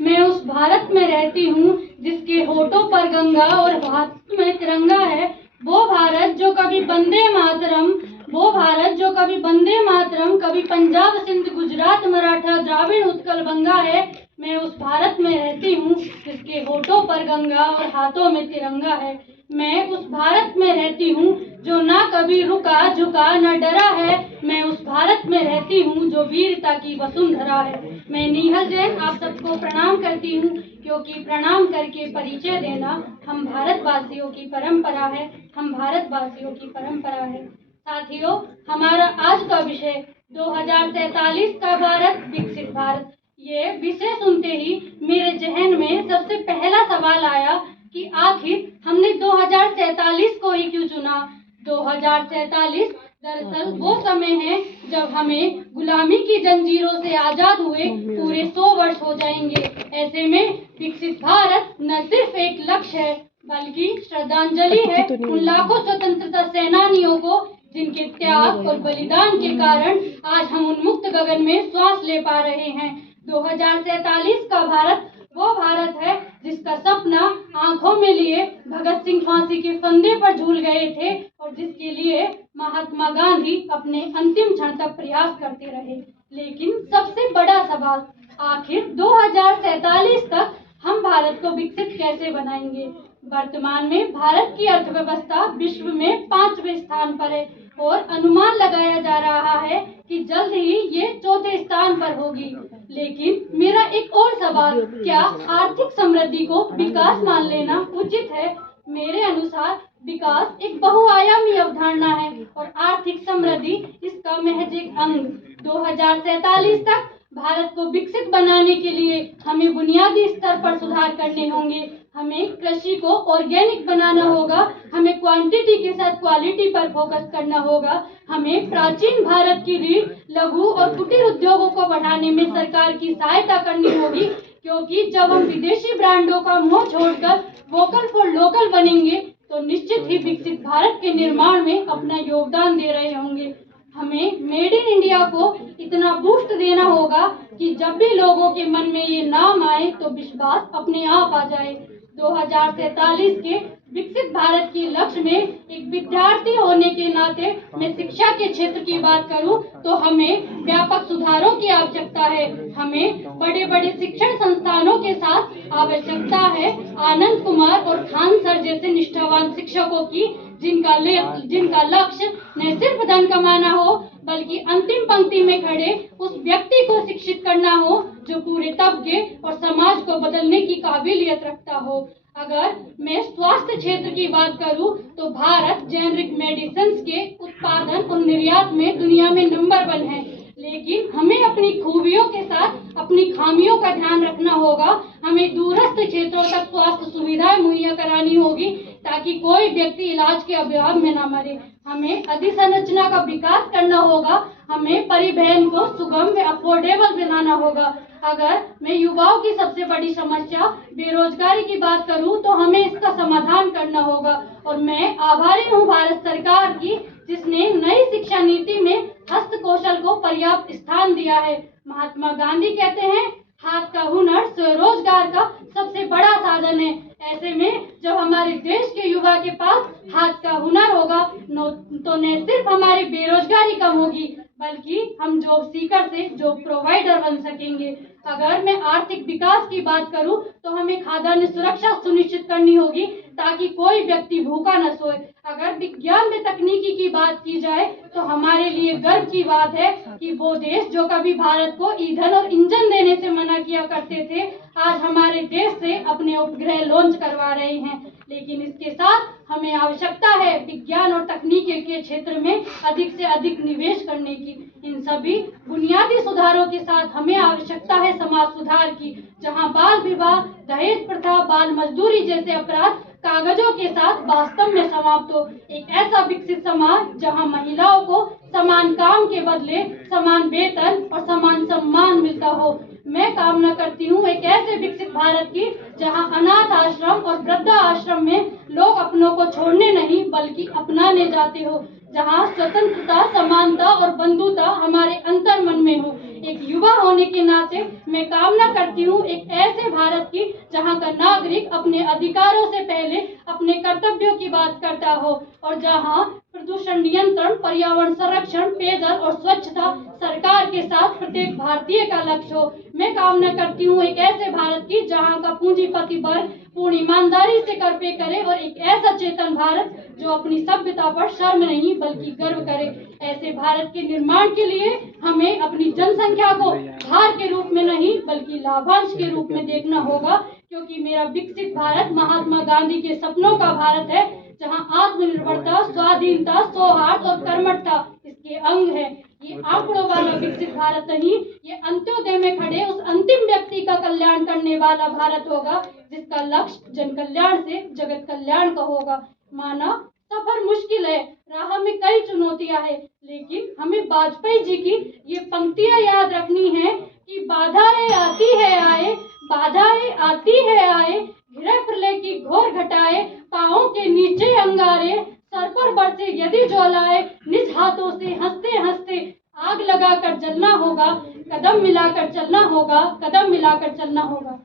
मैं उस भारत में रहती हूँ जिसके होठों पर गंगा और हाथ में तिरंगा है। वो भारत जो कभी वंदे मातरम, कभी पंजाब सिंध गुजरात मराठा द्राविड़ उत्कल बंगा है। मैं उस भारत में रहती हूँ जिसके होठों पर गंगा और हाथों में तिरंगा है। मैं उस भारत में रहती हूँ जो ना कभी रुका झुका न डरा है। मैं उस भारत में रहती हूँ जो वीरता की वसुंधरा है। मैं निहल जैन आप सबको प्रणाम करती हूँ, क्योंकि प्रणाम करके परिचय देना हम भारतवासियों की परंपरा है। हम भारतवासियों की परंपरा है। साथियों, हमारा आज का विषय 2047 का भारत, विकसित भारत। ये विषय सुनते ही मेरे जहन में सबसे पहला सवाल आया कि आखिर हमने 2047 को ही क्यों चुना। 2047 दरअसल वो समय है जब हमें गुलामी की जंजीरों से आजाद हुए पूरे 100 वर्ष हो जाएंगे। ऐसे में विकसित भारत न सिर्फ एक लक्ष्य है बल्कि श्रद्धांजलि है उन लाखों स्वतंत्रता सेनानियों को जिनके त्याग और बलिदान के कारण आज हम उन्मुक्त गगन में श्वास ले पा रहे हैं। 2047 का भारत वो भारत है जिसका सपना आंखों में लिए भगत सिंह फांसी के फंदे पर झूल गए थे और जिसके लिए महात्मा गांधी अपने अंतिम क्षण तक प्रयास करते रहे। लेकिन सबसे बड़ा सवाल, आखिर 2047 तक हम भारत को विकसित कैसे बनाएंगे। वर्तमान में भारत की अर्थव्यवस्था विश्व में 5वें स्थान पर है और अनुमान लगाया जा रहा है कि जल्द ही ये 4थे स्थान पर होगी। लेकिन मेरा एक और सवाल, क्या आर्थिक समृद्धि को विकास मान लेना उचित है। मेरे अनुसार विकास एक बहुआयामी अवधारणा है और आर्थिक समृद्धि इसका महज एक अंग। 2047 तक भारत को विकसित बनाने के लिए हमें बुनियादी स्तर पर सुधार करने होंगे। हमें कृषि को ऑर्गेनिक बनाना होगा, हमें क्वांटिटी के साथ क्वालिटी पर फोकस करना होगा। हमें प्राचीन भारत की रीढ़, लघु और कुटीर उद्योगों को बढ़ाने में सरकार की सहायता करनी होगी, क्योंकि जब हम विदेशी ब्रांडों का मोह छोड़कर वोकल फॉर लोकल बनेंगे तो निश्चित ही विकसित भारत के निर्माण में अपना योगदान दे रहे होंगे। हमें मेड इन इंडिया को इतना बूस्ट देना होगा कि जब भी लोगों के मन में ये नाम आए तो विश्वास अपने आप आ जाए। 2047 के विकसित भारत के लक्ष्य में एक विद्यार्थी होने के नाते मैं शिक्षा के क्षेत्र की बात करूं तो हमें व्यापक सुधारों की आवश्यकता है। हमें बड़े बड़े शिक्षण संस्थानों के साथ आवश्यकता है आनंद कुमार और खान सर जैसे निष्ठावान शिक्षकों की, जिनका लक्ष्य न सिर्फ धन कमाना हो बल्कि अंतिम पंक्ति में खड़े उस व्यक्ति को शिक्षित करना हो जो पूरे तबके और समाज को बदलने की काबिलियत रखता हो। अगर मैं स्वास्थ्य क्षेत्र की बात करूं तो भारत जेनरिक मेडिसिन के उत्पादन और निर्यात में दुनिया में नंबर 1 है। लेकिन हमें अपनी खूबियों के साथ अपनी खामियों का ध्यान रखना होगा। हमें दूरस्थ क्षेत्रों तक स्वास्थ्य सुविधाएं मुहैया करानी होगी ताकि कोई व्यक्ति इलाज के अभाव में न मरे। हमें अधोसंरचना का विकास करना होगा। हमें परिवहन को सुगम व अफोर्डेबल बनाना होगा। अगर मैं युवाओं की सबसे बड़ी समस्या बेरोजगारी की बात करूं तो हमें इसका समाधान करना होगा और मैं आभारी हूं भारत सरकार की जिसने नई शिक्षा नीति में हस्त कौशल को पर्याप्त स्थान दिया है। महात्मा गांधी कहते हैं, हाथ का हुनर स्वरोजगार का सबसे बड़ा साधन है। ऐसे में जब हमारे देश के युवा के पास हाथ का हुनर होगा तो न सिर्फ हमारी बेरोजगारी कम होगी बल्कि हम जॉब सीकर से जॉब प्रोवाइडर बन सकेंगे। अगर मैं आर्थिक विकास की बात करूं तो हमें खाद्यान्न सुरक्षा सुनिश्चित करनी होगी ताकि कोई व्यक्ति भूखा न सोए। अगर विज्ञान में तकनीकी की बात की जाए तो हमारे लिए गर्व की बात है कि वो देश जो कभी भारत को ईंधन और इंजन देने से मना किया करते थे आज हमारे देश से अपने उपग्रह लॉन्च करवा रहे हैं। लेकिन इसके साथ हमें आवश्यकता है विज्ञान और तकनीकी के क्षेत्र में अधिक से अधिक निवेश करने की। इन सभी बुनियादी सुधारों के साथ हमें आवश्यकता है समाज सुधार की, जहां बाल विवाह, दहेज प्रथा, बाल मजदूरी जैसे अपराध कागजों के साथ वास्तव में समाप्त हो। एक ऐसा विकसित समाज जहां महिलाओं को समान काम के बदले समान वेतन और समान सम्मान मिलता हो। मैं कामना करती हूँ एक ऐसे विकसित भारत की जहां अनाथ आश्रम और वृद्धा आश्रम में लोग अपनों को छोड़ने नहीं बल्कि अपनाने जाते हो, जहां स्वतंत्रता, समानता और बंधुता हमारे अंतर मन में हो। एक युवा होने के नाते मैं कामना करती हूँ एक ऐसे भारत की जहाँ का नागरिक अपने अधिकारों से पहले अपने कर्तव्यों की बात करता हो और जहाँ प्रदूषण नियंत्रण, पर्यावरण संरक्षण, पेयजल और स्वच्छता सरकार के साथ प्रत्येक भारतीय का लक्ष्य हो। मैं कामना करती हूँ एक ऐसे भारत की जहाँ का पूंजीपति वर्ग पूर्ण ईमानदारी से कर पे करे और एक ऐसा चेतन भारत जो अपनी सभ्यता पर शर्म नहीं बल्कि गर्व करे। ऐसे भारत के निर्माण के लिए हमें अपनी जनसंख्या को भार के रूप में नहीं बल्कि लाभांश के रूप में देखना होगा, क्योंकि मेरा विकसित भारत महात्मा गांधी के सपनों का भारत है, जहां आत्मनिर्भरता, स्वाधीनता, सौहार्द और कर्मठता इसके अंग है। ये आंकड़ों वाला विकसित भारत नहीं, ये अंत्योदय में खड़े उस अंतिम व्यक्ति का कल्याण करने वाला भारत होगा जिसका लक्ष्य जन कल्याण से जगत कल्याण का होगा। माना सफर मुश्किल है, राह में कई चुनौतियां हैं, लेकिन हमें वाजपेयी जी की ये पंक्तियां याद रखनी है कि बाधाएं आती है आए, बाधाएं आती है आए, घिरे प्रलय की घोर घटाए, पांवों के नीचे अंगारे, सर पर बरसे यदि ज्वालाएं, निज हाथों से हंसते हंसते आग लगाकर जलना होगा, कदम मिलाकर चलना होगा, कदम मिलाकर चलना होगा।